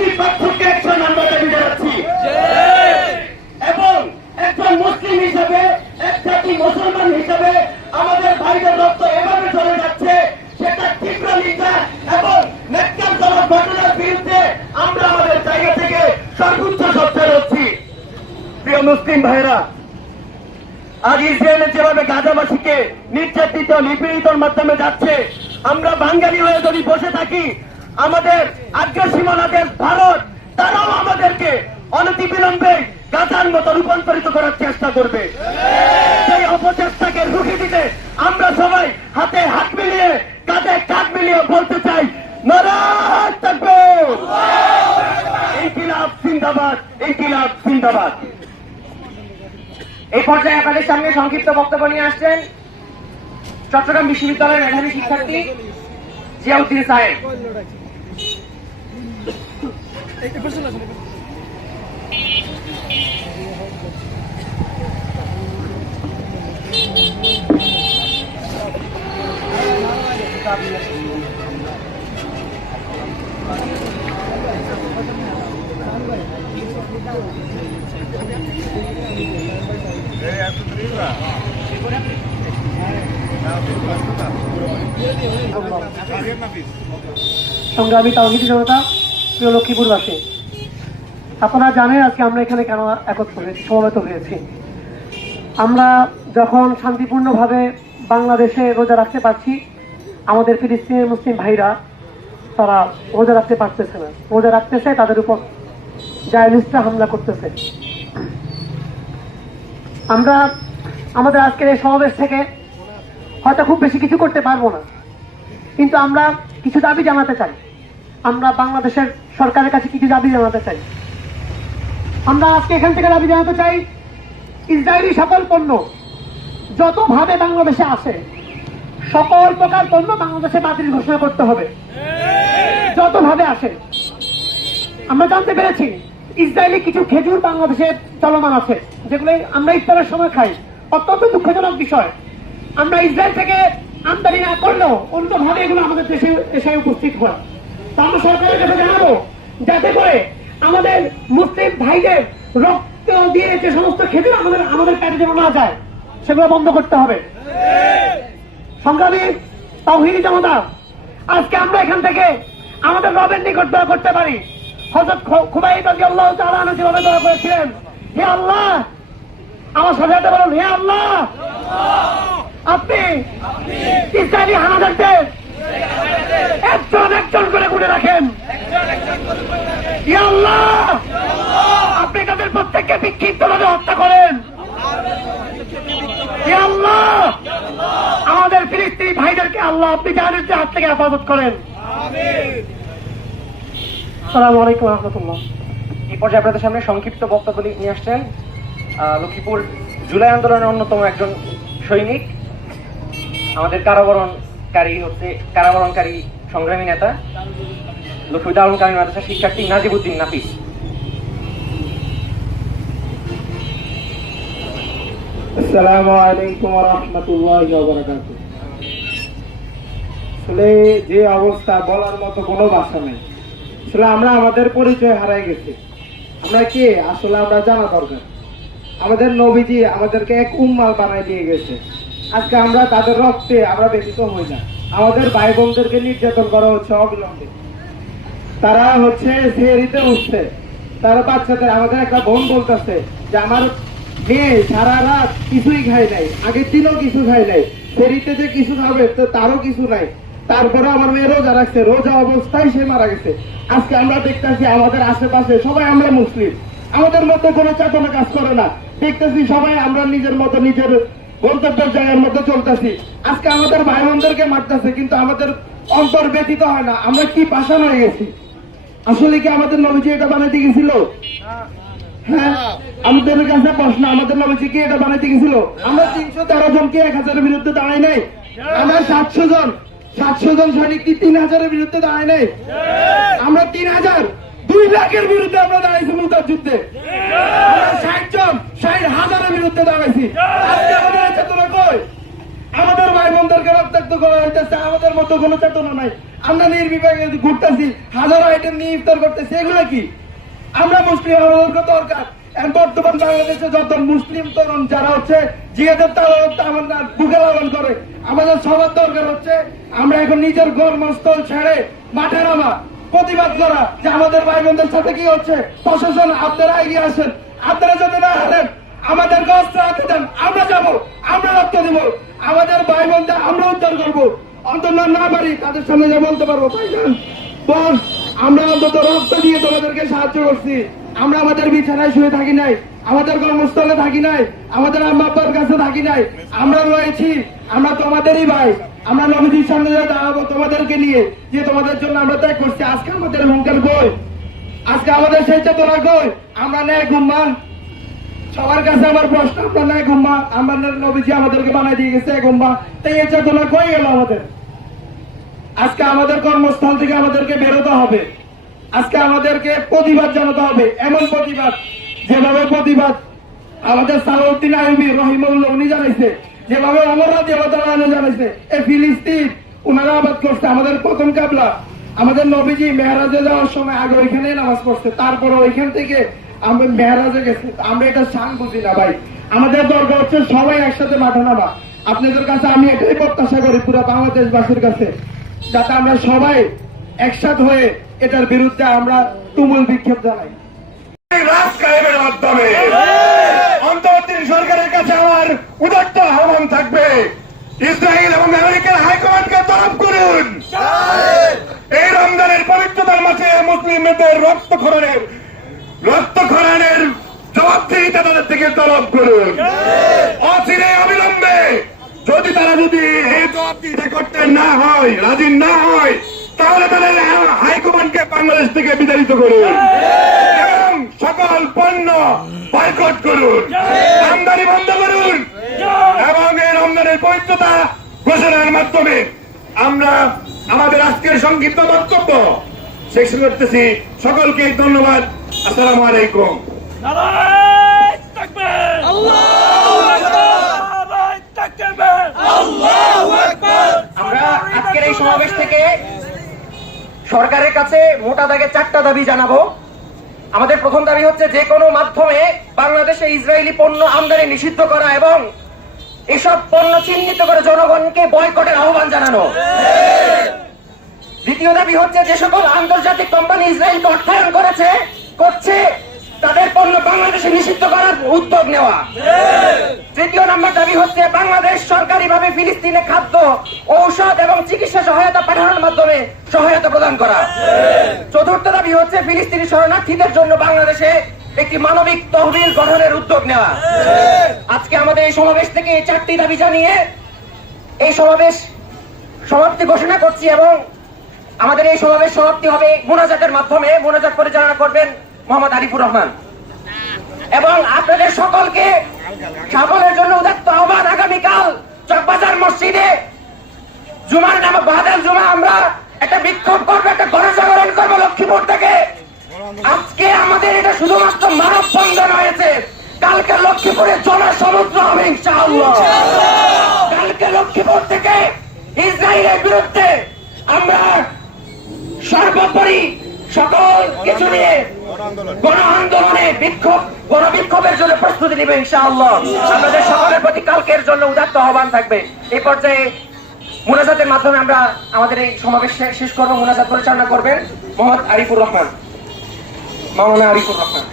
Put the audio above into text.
নিরপেক্ষ অ্যাকশন আমরা দাবি জানাচ্ছি এবং একজন মুসলিম হিসাবে, এক জাতি মুসলমান হিসাবে আমাদের ভাইদের রক্ত এভাবে চলে যাচ্ছে, সেটা তীব্র নিন্দা এবং ন্যাক্কারজনক ঘটনার বিরুদ্ধে আমরা আমাদের জায়গা থেকে সর্বোচ্চ সচ্ছার হচ্ছি প্রিয় মুসলিম ভাইরা আজ ইসরায়েলের যেভাবে গাজাবাসীকে নির্যাতিত, নিপীড়িতর মাধ্যমে যাচ্ছে, আমরা বাঙালি হয়ে যদি বসে থাকি আমাদের আজ্ঞা সীমানা দেশ ভারত, তারাও আমাদেরকে অনতিবিলম্বে গাজার মতো রূপান্তরিত করার চেষ্টা করবে। সেই অপচেষ্টাকে রুখে দিতে আমরা সবাই হাতে হাত মিলিয়ে, কাঁধে কাঁধ মিলিয়ে বলতে চাই, নারাজ থাকব। ইনকিলাব জিন্দাবাদ ইনকিলাব জিন্দাবাদ। এই পর্যায়ে আপনাদের সামনে সংক্ষিপ্ত বক্তব্য নিয়ে আসছেন চট্টগ্রাম বিশ্ববিদ্যালয়ের মেধাবী শিক্ষার্থী জিয়াউদ্দিন সাহেব। সংগ্রামী তাওহিদি জনতা প্রিয় লক্ষ্মীপুরবাসী আপনারা জানেন আজকে আমরা এখানে কেন একত্র হয়েছি সমবেত হয়েছি। আমরা যখন শান্তিপূর্ণভাবে বাংলাদেশে রোজা রাখতে পারছি, আমাদের ফিলিস্তিনের মুসলিম ভাইরা, তারা রোজা রাখতে পারতেছে না। রোজা রাখতেছে, তাদের উপর জায়নিস্টরা হামলা করতেছে। আমরা আমাদের আজকের এই সমাবেশ থেকে হয়তো খুব বেশি কিছু করতে পারব না। কিন্তু আমরা কিছু দাবি জানাতে চাই। আমরা বাংলাদেশের সরকারের কাছে কিছু দাবি জানাতে চাই। আমরা আজকে এখান থেকে দাবি জানাতে চাই, ইসরায়েলি সকল পণ্য যতভাবে বাংলাদেশে আসে সকল প্রকার পণ্য বাংলাদেশে বাতিল ঘোষণা করতে হবে। যতভাবে আসে আমরা জানতে পেরেছি, ইসরায়েলি কিছু খেজুর বাংলাদেশে চলমান আছে, যেগুলো আমরা ইফতারের সময় খাই। অত্যন্ত দুঃখজনক বিষয়। আমরা ইসরায়েল থেকে আমদানি না করলেও অন্যভাবে এগুলো আমাদের দেশে এসে উপস্থিত হয়। তা আমরা সরকারের কাছে জানাব, যাতে করে আমাদের মুসলিম ভাইদের রক্ত দিয়ে যে সমস্ত খেজুর আমাদের আমাদের পেটে যেন না যায়, সেগুলো বন্ধ করতে হবে। সংগ্রামী তাহিনী জনতা, আজকে আমরা এখান থেকে আমাদের রবের নিকট দোয়া করতে পারি। হজরত খুবাই রাজি আল্লাহ তাআলা যেভাবে দোয়া করেছিলেন, হে আল্লাহ, আমার সাথে বলুন, হে আল্লাহ, আপনি ইসরায়েলি হানাদারদের একজন একজন করে গুনে রাখেন। আপনি তাদের প্রত্যেককে বিক্ষিপ্ত ভাবে হত্যা করেন। আমাদের ফিলিস্তিনি ভাইদেরকে আল্লাহ আপনি জাহানের হাত থেকে হেফাজত করেন। সালাম আলাইকুম রহমতুল্লাহ। এই পর্যায়ে আপনাদের সামনে সংক্ষিপ্ত বক্তব্য নিয়ে আসছেন লক্ষ্মীপুর জুলাই আন্দোলনের অন্যতম একজন সৈনিক। আমাদের কারাবরণকারী হচ্ছে কারাবরণকারী সংগ্রামী নেতা? দারুল কামী মাদ্রাসা শিক্ষার্থী নাজিবুদ্দিন নাফিস। আলাইকুম আসলে যে অবস্থা বলার মতো কোনো ভাষা নেই। আসলে আমরা আমাদের পরিচয় হারাই গেছি। আমরা কে? আসলে আমরা জানা দরকার। আমাদের নবীজি আমাদেরকে এক উম্মাল বানাই দিয়ে গেছে। আজকে আমরা তাদের রক্তে আমরা ব্যতীত হই না। আমাদের ভাই বোনদেরকে নির্যাতন করা হচ্ছে অবিলম্বে। তারা হচ্ছে সেহরিতে উঠছে। তারা বাচ্চাদের আমাদের একটা বোন বলতেছে যে, আমার মেয়ে সারা রাত কিছুই খাই নাই আগের দিনও কিছু খাই নাই সেরিতে যে কিছু খাবে তো তারও কিছু নাই। তারপরে আমার মেয়ে রোজা রাখছে, রোজা অবস্থায় সে মারা গেছে। আজকে আমরা দেখতেছি আমাদের আশেপাশে সবাই আমরা মুসলিম। আমাদের মধ্যে কোনো চেতনা কাজ করে না। দেখতেছি সবাই আমরা নিজের মতো নিজের গন্তব্যের জায়গার মতো চলতেছি। আজকে আমাদের ভাই বোনদেরকে মারতেছে, কিন্তু আমাদের অন্তর ব্যতীত হয় না। আমরা কি পাশান হয়ে গেছি? আসলে কি আমাদের নবীজি এটা বানাইতে গেছিল? হ্যাঁ? আমাদের বিরুদ্ধে দাঁড়াই নাই। আমরা সাতশো জন সাতশো জন কি তিন হাজারের বিরুদ্ধে নাই? আমরা তিন হাজার, দুই লাখের বিরুদ্ধে আমরা দাঁড়াইছি যুদ্ধে। ষাট জন বিরুদ্ধে দাঁড়াইছি আজকে আমাদের চেতনা কই আমাদের ভাই রক্তাক্ত করা হইতেছে আমাদের মতো কোনো চেতনা নাই। আমরা নির্বিভাগে ঘুরতেছি, হাজারো আইটেম নিয়ে ইফতার করতেছি, এগুলো কি? আমরা মুসলিম দরকার। বর্তমান বাংলাদেশে যত মুসলিম তরুণ যারা হচ্ছে, জিহাদের আমাদের বুকে লালন করে, আমাদের সবার দরকার হচ্ছে, আমরা এখন নিজের কর্মস্থল ছেড়ে মাঠে নামা। প্রতিবাদ করা যে আমাদের ভাই বোনদের সাথে কি হচ্ছে? প্রশাসন, আপনারা এগিয়ে আসেন। আপনারা যদি না হারেন আমাদেরকে অস্ত্র হাতে দেন। আমরা যাব, আমরা রক্ত দিব। আমাদের ভাই বোনদের আমরা উদ্ধার করব। অন্তত না পারি, তাদের সামনে যে বলতে পারব ভাইজান বস আমরা অন্তত রক্ত দিয়ে তোমাদেরকে সাহায্য করছি। আমরা আমাদের বিছানায় শুয়ে থাকি নাই, আমাদের কর্মস্থলে থাকি নাই, আমাদের আম্মা কাছে থাকি নাই। আমরা রয়েছি, আমরা তোমাদেরই ভাই। আমরা নবীজির সামনে দাঁড়াবো তোমাদেরকে নিয়ে, যে তোমাদের জন্য আমরা ত্যাগ করছি। আজকে আমাদের হুঙ্কার বই আজকে আমাদের সেই চেতনা কই? আমরা ন্যায় ঘুম্মা সবার কাছে আমার প্রশ্ন, আপনার নাই গুম্বা, আমার নবীজি আমাদেরকে বানাই দিয়ে গেছে গুম্বা। তাই এই চেতনা কই গেল আমাদের? আজকে আমাদের কর্মস্থল থেকে আমাদেরকে বেরোতে হবে। আজকে আমাদেরকে প্রতিবাদ জানাতে হবে, এমন প্রতিবাদ, যেভাবে প্রতিবাদ আমাদের সালাউদ্দিন আইবি রহিমউল্লাহ উনি জানাইছে, যেভাবে অমরনাথ দেবতারা জানাইছে এই ফিলিস্তিন, উনারা আবাদ করছে, আমাদের প্রথম কাবলা। আমাদের নবীজি মেহরাজে যাওয়ার সময় আগে ওইখানেই নামাজ পড়ছে, তারপরে ওইখান থেকে আমরা মেহরাজে গেছি আমরা এটা শান বুঝি না ভাই। আমাদের দরকার হচ্ছে সবাই একসাথে মাঠে নামা। আপনাদের কাছে আমি এটাই প্রত্যাশা করি পুরো বাংলাদেশবাসীর কাছে, যাতে আমরা সবাই একসাথ হয়ে এটার বিরুদ্ধে আমরা তুমুল বিক্ষোভ জানাই। এই রমজানের পবিত্রতার মাঝে মুসলিমদের রক্তক্ষরণের রক্তক্ষরণের জবাবদিহিতা তাদের থেকে তলব করুন। অচিরে অবিলম্বে যদি তারা যদি এই জবাবদিহিতা করতে না হয়, রাজি না হয়, তাহলে তাদের হাইকমান্ডকে বাংলাদেশ থেকে বিতাড়িত করুন। সকল পণ্য বয়কট করুন। আমদানি বন্ধ করুন। এবং এই রমজানের পবিত্রতা ঘোষণার মাধ্যমে আমরা আমাদের আজকের সংক্ষিপ্ত বক্তব্য শেষ করতেছি। সকলকে ধন্যবাদ। আসসালামু আলাইকুম। নারায় তাকবীর। আল্লাহু আকবার। নারায় তাকবীর। আল্লাহু আকবার। আমরা আজকের এই সমাবেশ থেকে সরকারের কাছে মোটা দাগে চারটা দাবি জানাব। আমাদের প্রথম দাবি হচ্ছে যে কোনো মাধ্যমে বাংলাদেশে ইসরায়েলি পণ্য আমদানি নিষিদ্ধ করা এবং এসব পণ্য চিহ্নিত করে জনগণকে বয়কটের আহ্বান জানানো। দ্বিতীয় দাবি হচ্ছে যে সকল আন্তর্জাতিক কোম্পানি ইসরায়েলকে অর্থায়ন করেছে। করছে, তাদের পণ্য বাংলাদেশে নিষিদ্ধ করার উদ্যোগ নেওয়া। তৃতীয় নম্বর দাবি হচ্ছে, বাংলাদেশ সরকারিভাবে ফিলিস্তিনে খাদ্য, ঔষধ এবং চিকিৎসা সহায়তা পাঠানোর মাধ্যমে সহায়তা প্রদান করা। চতুর্থ দাবি হচ্ছে, ফিলিস্তিনি শরণার্থীদের জন্য বাংলাদেশে একটি মানবিক তহবিল গঠনের উদ্যোগ নেওয়া। আজকে আমাদের এই সমাবেশ থেকে এই চারটি দাবি জানিয়ে এই সমাবেশ সমাপ্তি ঘোষণা করছি এবং আমাদের এই সমাবেশ সমাপ্তি হবে মোনাজাতের মাধ্যমে। মোনাজাত পরিচালনা করবেন মোহাম্মদ আরিফুর রহমান। এবং আপনাদের সকলকে সকলের জন্য উদাত্ত আহ্বান আগামীকাল চকবাজার মসজিদে। জুমার নামে বাহাদাল জুমা আমরা একটা বিক্ষোভ করব, একটা গণজাগরণ করব লক্ষ্মীপুর থেকে। আজকে আমাদের এটা শুধুমাত্র মানব বন্ধন হয়েছে। কালকে লক্ষ্মীপুরে জনসমুদ্র হবে ইনশাআল্লাহ। কালকে লক্ষ্মীপুর থেকে ইসরায়েলের বিরুদ্ধে আমরা সর্বোপরি সকল কিছু নিয়ে গণ আন্দোলনে বিক্ষোভ গণ জন্য প্রস্তুতি নিবে ইনশাআল্লাহ। আমাদের সকলের প্রতি কালকের জন্য উদাত্ত আহ্বান থাকবে এই পর্যায়ে মুনাজাতের মাধ্যমে আমরা আমাদের এই সমাবেশ শেষ করব। মুনাজাত পরিচালনা করবেন মোহাম্মদ আরিফুর রহমান। মামুনা আরিফুর রহমান।